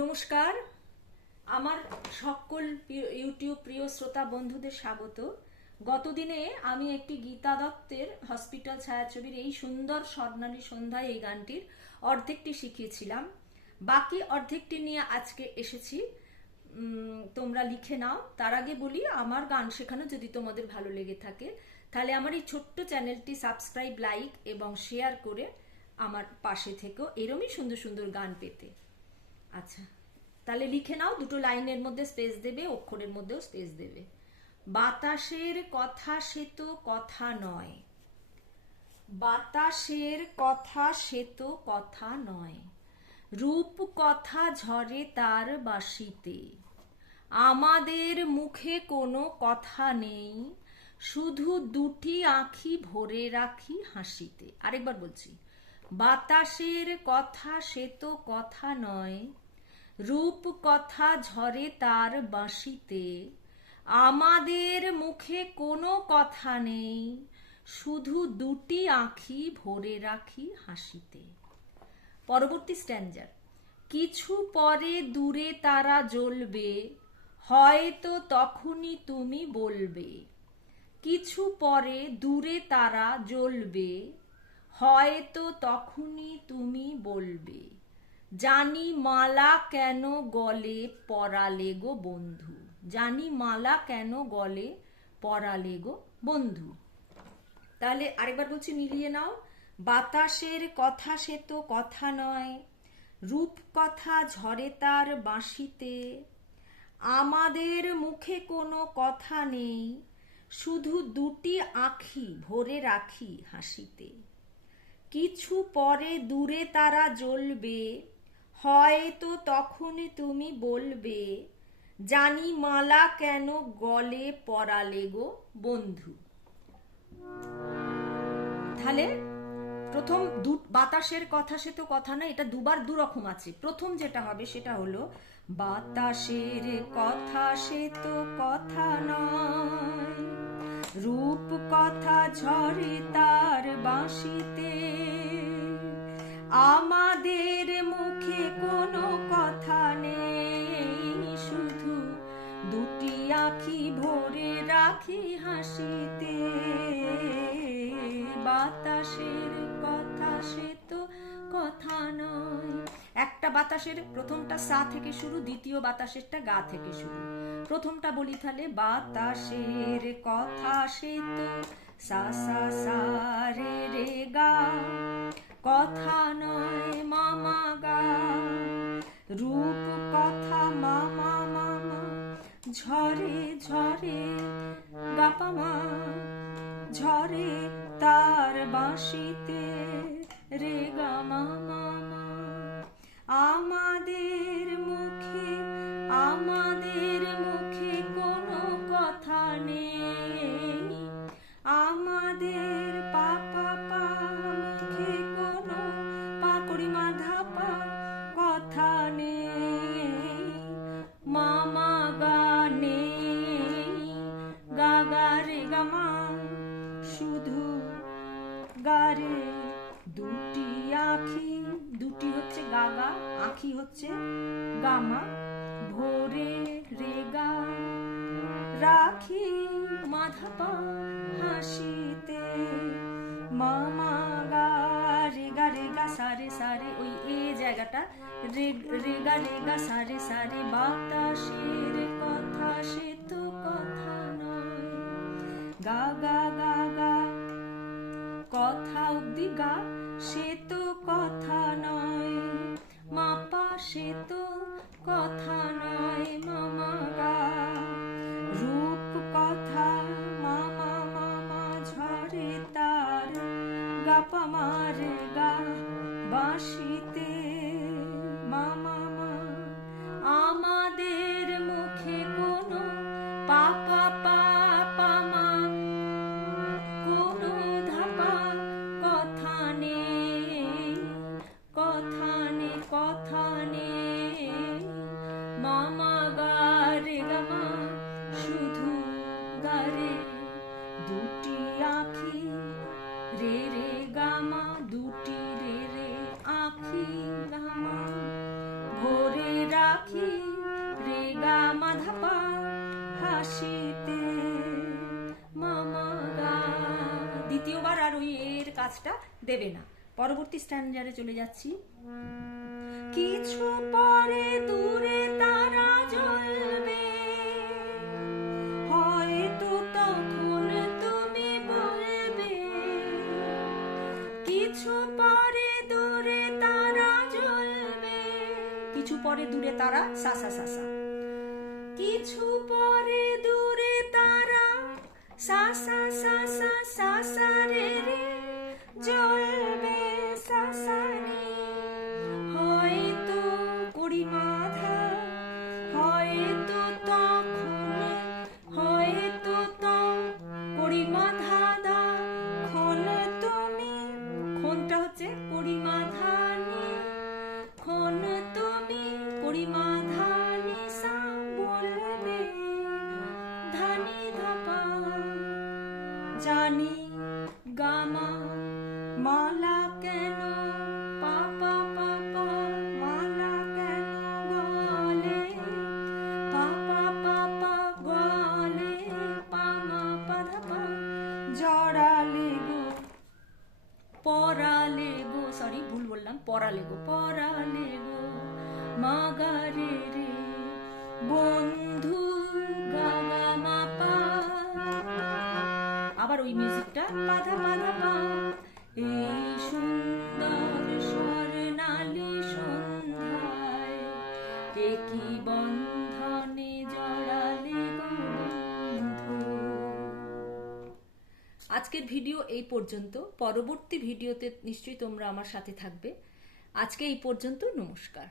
নমস্কার। আমার সকল ইউটিউব প্রিয় শ্রোতা বন্ধুদের স্বাগত। গতদিনে আমি একটি গীতা দত্তের হসপিটাল ছায়াছবির এই সুন্দর স্বর্ণালী সন্ধ্যায় এই গানটির অর্ধেকটি শিখিয়েছিলাম। বাকি অর্ধেকটি নিয়ে আজকে এসেছি। তোমরা লিখে নাও। তার আগে বলি, আমার গান শেখানো যদি তোমাদের ভালো লেগে থাকে, তাহলে আমার এই ছোট্ট চ্যানেলটি সাবস্ক্রাইব, লাইক এবং শেয়ার করে আমার পাশে থেকেও এরমই সুন্দর সুন্দর গান পেতে। আচ্ছা। তাহলে লিখে নাও, দুটো লাইনের মধ্যে স্পেস দেবে, অক্ষরের মধ্যেও স্পেস দেবে। বাতাসের কথা সে তো কথা নয়। বাতাসের কথা সে তো কথা নয়। রূপ কথা ঝরে তার বাসিতে। আমাদের মুখে কোনো কথা নেই, শুধু দুটি আঁখি ভরে রাখি হাসিতে। আরেকবার বলছি, বাতাসের কথা সে তো কথা নয় রূপ কথা ঝরে তার বাঁশিতে। আমাদের মুখে কোনো কথা নেই, শুধু দুটি আঁখি ভরে রাখি হাসিতে। পরবর্তী স্ট্যান্ডার, কিছু পরে দূরে তারা জ্বলবে, হয়তো তখনই তুমি বলবে, কিছু পরে দূরে তারা জ্বলবে, হয়তো তখনই তুমি বলবে। জানি মালা কেন গলে পরালে গো বন্ধু? জানি মালা কেন গলে পরালে গো বন্ধু? তাহলে আরেকবার বলছি, মিলিয়ে নাও। বাতাসের কথা সে তো কথা নয়। রূপ কথা ঝরে তার বাঁশিতে। আমাদের মুখে কোনো কথা নেই। শুধু দুটি আঁখি ভরে রাখি হাসিতে। কিছু পরে দূরে তারা জ্বলবে। হয়তো তখনই তুমি বলবে, জানি মালা কেন গলে পরালে গো বন্ধু? তাহলে প্রথম দু, বাতাসের কথা সে তো কথা না, এটা দুবার দু রকম আছে। প্রথম যেটা হবে সেটা হলো, বাতাসের কথা সে তো কথা নয় রূপ কথা ঝরে তার বাতাসের কথা সে তো কথা নয়। একটা বাতাসের প্রথমটা সা থেকে শুরু, দ্বিতীয় বাতাসেরটা গা থেকে শুরু। প্রথমটা বলি তাহলে বাতাসের কথা সে তো সা সা সা, রে রে, গা। কথা নয় মামা, গা। রূপ, কথা, মামা মামা। ঝরে ঝরে গাপামা ঝরে তার বাঁশিতে রে গামা মামা আমাদের মুখে আমাদের মুখে গাগা আখি হচ্ছে গামা। ভোরে রেগা রাখি মাধাপা হাসিতে। মামা গা রেগা রেগা সারে সারে, ওই এ জায়গাটা। রেগা রেগা সারে সারে, বাতাসের কথা সে তো কথা নয়। গা গা গা গা, কথা অব্দি গা, সে তো কথা নয়। সে কথা নয় মামা গা। রূপ কথা মামা মামা ঝরে তার। গাপা মার গা বাঁশিতে হাসিতে দ্বিতীয়বার আর ওই এর কাজটা দেবে না। পরবর্তী স্ট্যান্ডারে চলে যাচ্ছি। কিছু পরে দূরে তারা জ্বলবে। হয়তো তখন তুমি বলবে, কিছু পরে দূরে তারা জ্বলবে। কিছু পরে দূরে তারা সাসা সাসা কিছু পরে দূরে তারা সাসা সাসা সাসা রে রে জ্বলবে জানি গামা মালা কেন পাপা পাপা মালা কেন গলে পাপা পাপা গলে পামা পাধাপা জড়ালে গো পরালে গো সরি ভুল বললাম পরালে গো পরালে গো মাগারে রে বন্ধু মিউজিকটা পাধা পাধা পা এই সুন্দর স্বর্ণালী সন্ধ্যায় একই বন্ধনে জড়ালে আজকের ভিডিও এই পর্যন্ত। পরবর্তী ভিডিওতে নিশ্চয়ই তোমরা আমার সাথে থাকবে। আজকে এই পর্যন্ত নমস্কার।